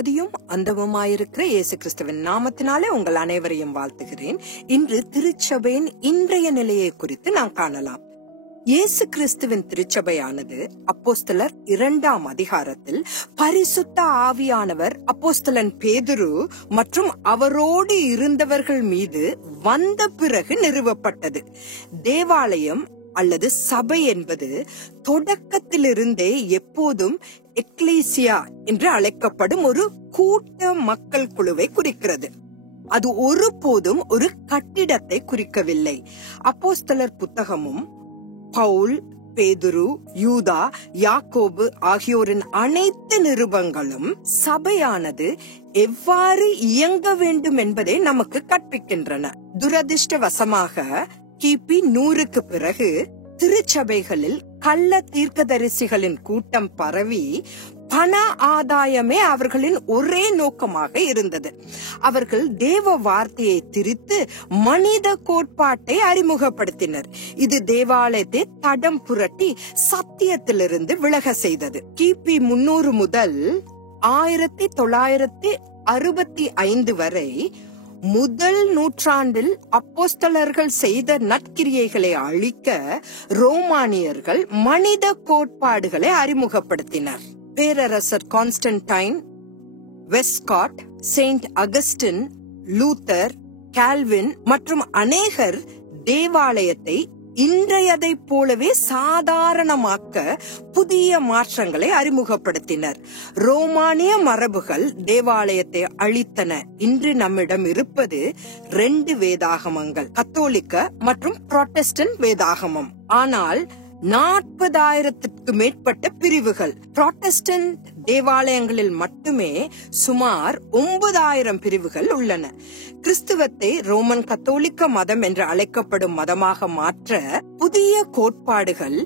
ஆதியும் அந்தமுமாயிருக்கிற இயேசு கிறிஸ்துவின் நாமத்தினாலே உங்கள் அனைவரையும் வாழ்த்துகிறேன். இன்று திருச்சபையின் இன்றைய நிலையை குறித்து நாம் காணலாம். இயேசு கிறிஸ்துவின் திருச்சபையானது அப்போஸ்தலர் 2ஆம் அதிகாரத்தில் பரிசுத்த ஆவியானவர் அப்போஸ்தலன் பேதுரு மற்றும் அவரோடு இருந்தவர்கள் மீது வந்த பிறகு நிறுவப்பட்டது. தேவாலயம் அல்லது சபை என்பது தொடக்கத்திலிருந்தே எப்போதும் எக்லீசியா என்று அழைக்கப்படும் ஒரு கூட்ட மக்கள் குழுவை குறிக்கிறது. அது ஒருபோதும் ஒரு கட்டிடத்தை குறிக்கவில்லை. அப்போஸ்தலர் புத்தகமும் பவுல், பேதுரு, யூதா, யாக்கோபு ஆகியோரின் அனைத்து நிருபங்களும் சபையானது எவ்வாறு இயங்க வேண்டும் என்பதை நமக்கு கற்பிக்கின்றன. துரதிர்ஷ்டவசமாக கிபி 100க்கு பிறகு திருச்சபைகளில் கள்ள தீர்க்கதரிசிகளின் கூட்டம் பரவி பண ஆதாயமே அவர்களின் ஒரே நோக்கமாக இருந்தது. அவர்கள் தேவ வார்த்தையை திரித்து மனித கோட்பாட்டை அறிமுகப்படுத்தினர். இது தேவாலயத்தை தடம் புரட்டி சத்தியத்திலிருந்து விலக செய்தது. கிபி 300 முதல் 1965 வரை முதல் நூற்றாண்டில் அப்போஸ்தலர்கள் செய்த நற்கிரியைகளை அழிக்க ரோமானியர்கள் மனித கோட்பாடுகளை அறிமுகப்படுத்தினர். பேரரசர் Constantine, Westcott, saint Augustine, Luther, Calvin மற்றும் அநேகர் தேவாலயத்தை இன்றையதை போலவே சாதாரணமாக்க புதிய மாற்றங்களை அறிமுகப்படுத்தினர். ரோமானிய மரபுகள் தேவாலயத்தை அழித்தன. இன்று நம்மிடம் இருப்பது 2 வேதாகமங்கள், கத்தோலிக்க மற்றும் புராட்டஸ்டன்ட் வேதாகமம். ஆனால் 40,000க்கு மேற்பட்ட பிரிவுகள். புராட்டஸ்டன்ட் தேவாலயங்களில் மட்டுமே சுமார் 9,000 பிரிவுகள் உள்ளன. கிறிஸ்துவத்தை ரோமன் கத்தோலிக்க மதம் என்று அழைக்கப்படும் மதமாக மாற்ற புதிய கோட்பாடுகள்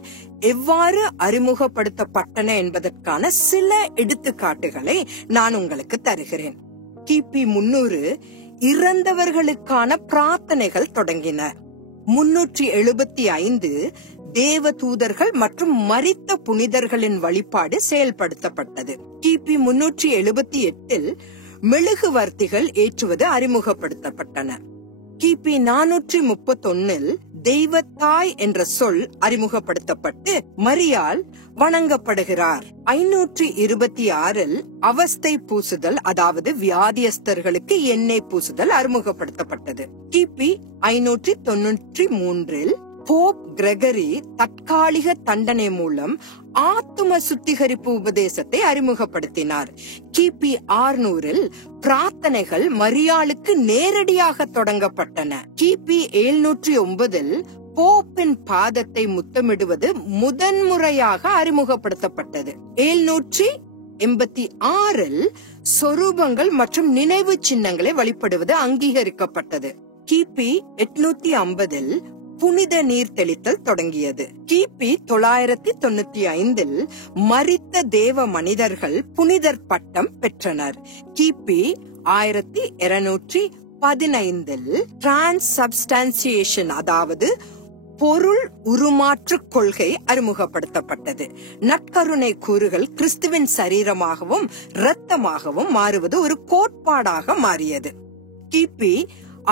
எவ்வாறு அறிமுகப்படுத்தப்பட்டன என்பதற்கான சில எடுத்துக்காட்டுகளை நான் உங்களுக்கு தருகிறேன். கிபி 300 இறந்தவர்களுக்கான பிரார்த்தனைகள் தொடங்கின. 375 தேவ தூதர்கள் மற்றும் மரித்த புனிதர்களின் வழிபாடு செயல்படுத்தப்பட்டது. கிபி 378 மெழுகுவர்த்திகள் ஏற்றுவது அறிமுகப்படுத்தப்பட்டன. கிபி 431 தெய்வத்தாய் என்ற சொல் அறிமுகப்படுத்தப்பட்டு மரியாள் வணங்கப்படுகிறார். 526 அவஸ்தை பூசுதல், அதாவது வியாதியஸ்தர்களுக்கு எண்ணெய் பூசுதல் அறிமுகப்படுத்தப்பட்டது. கிபி 593 போப் கிரெகரி தற்காலிக தண்டனை மூலம் ஆத்தும சுத்திகரிப்பு உபதேசத்தை அறிமுகப்படுத்தினார். கிபி 600 பிரார்த்தனைகள் மரியாளுக்கு நேரடியாக தொடங்கப்பட்டன. கிபி 709 போப்பின் பாதத்தை முத்தமிடுவது முதன்முறையாக அறிமுகப்படுத்தப்பட்டது. 786 சொரூபங்கள் மற்றும் நினைவு சின்னங்களை வழிபடுவது அங்கீகரிக்கப்பட்டது. கிபி 850 புனித நீர் தெளித்தல் தொடங்கியது. கிபி 995 மரித்த தேவ மனிதர்கள் புனிதர் பட்டம் பெற்றனர். கிபி 1215 டிரான்ஸ்சப்ஸ்டான்சியேஷன், அதாவது பொருள் உருமாற்று கொள்கை அறிமுகப்படுத்தப்பட்டது. நற்கருணை கூறுகள் கிறிஸ்துவின் சரீரமாகவும் இரத்தமாகவும் மாறுவது ஒரு கோட்பாடாக மாறியது. கிபி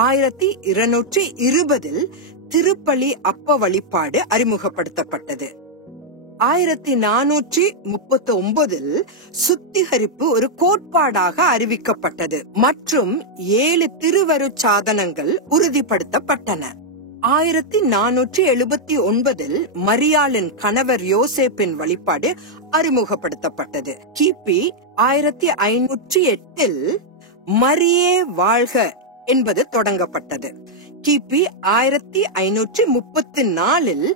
1220 திருப்பலி அப்ப வழிபாடு அறிமுகப்படுத்தப்பட்டது. 1439 சுத்திகரிப்பு ஒரு கோட்பாடாக அறிவிக்கப்பட்டது மற்றும் 7 திருவருட்சாதனங்கள் உறுதிப்படுத்தப்பட்டன. 1479 மரியாளின் கணவர் யோசேப்பின் வழிபாடு அறிமுகப்படுத்தப்பட்டது. கிபி 1508 மரியே வாழ்க என்பது தொடங்கப்பட்டது. கிபி 1534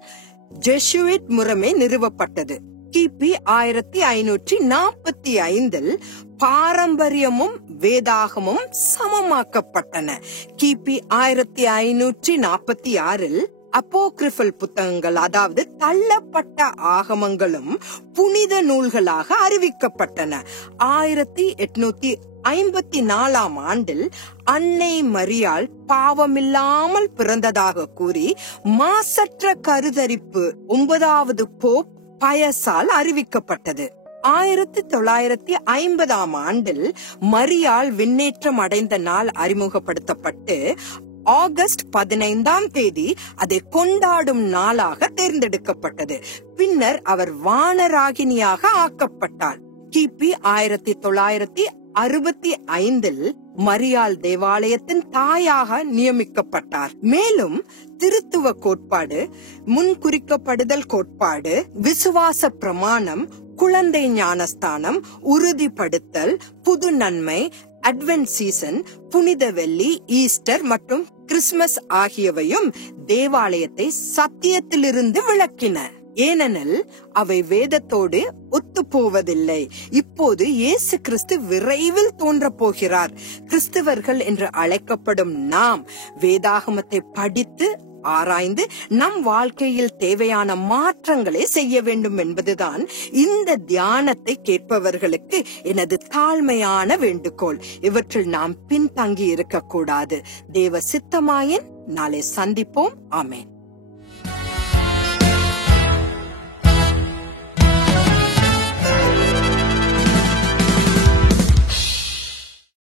ஜெசுவிட் முறைமை நிறுவப்பட்டது. கிபி 1545 பாரம்பரியமும் வேதாகமும் சமமாக்கப்பட்டன. கிபி 1546 அப்போகிரிபல் புத்தகங்கள், அதாவது தள்ளப்பட்ட ஆகமங்களும் புனித நூல்களாக அறிவிக்கப்பட்டன. 1854ஆம் ஆண்டில் அன்னை மரியாள் பாவமில்லாமல் பிறந்ததாக கூறி மாசற்ற கருதரிப்பு 9வது போப் பயஸால் அறிவிக்கப்பட்டது. 1950 மரியாள் விண்ணேற்றம் அடைந்த நாள் அறிமுகப்படுத்தப்பட்டு ஆகஸ்ட் 15 அதை கொண்டாடும் நாளாக தேர்ந்தெடுக்கப்பட்டது. பின்னர் அவர் வானராகினியாக ஆக்கப்பட்டார். கிபி 1965 மரியாள் தேவாலயத்தின் தாயாக நியமிக்கப்பட்டார். மேலும் திருத்துவ கோட்பாடு, முன்குறிக்கப்படுதல் கோட்பாடு, விசுவாச பிரமாணம், குழந்தை ஞானஸ்தானம், உறுதிப்படுத்தல், புது நன்மை, அட்வென்ட் சீசன், புனித வெள்ளி, ஈஸ்டர் மற்றும் கிறிஸ்துமஸ் ஆகியவையும் தேவாலயத்தை சத்தியத்திலிருந்து விளக்கின. ஏனெனில் அவை வேதத்தோடு ஒத்து போவதில்லை. இப்போது இயேசு கிறிஸ்து விரைவில் தோன்ற போகிறார். கிறிஸ்தவர்கள் என்று அழைக்கப்படும் நாம் வேதாகமத்தை படித்து ஆராய்ந்து நம் வாழ்க்கையில் தேவையான மாற்றங்களை செய்ய வேண்டும் என்பதுதான் இந்த தியானத்தை கேட்பவர்களுக்கு எனது தாழ்மையான வேண்டுகோள். இவற்றில் நாம் பின்தங்கி இருக்க கூடாது. தேவ சித்தமாயின் நாளை சந்திப்போம். ஆமென்.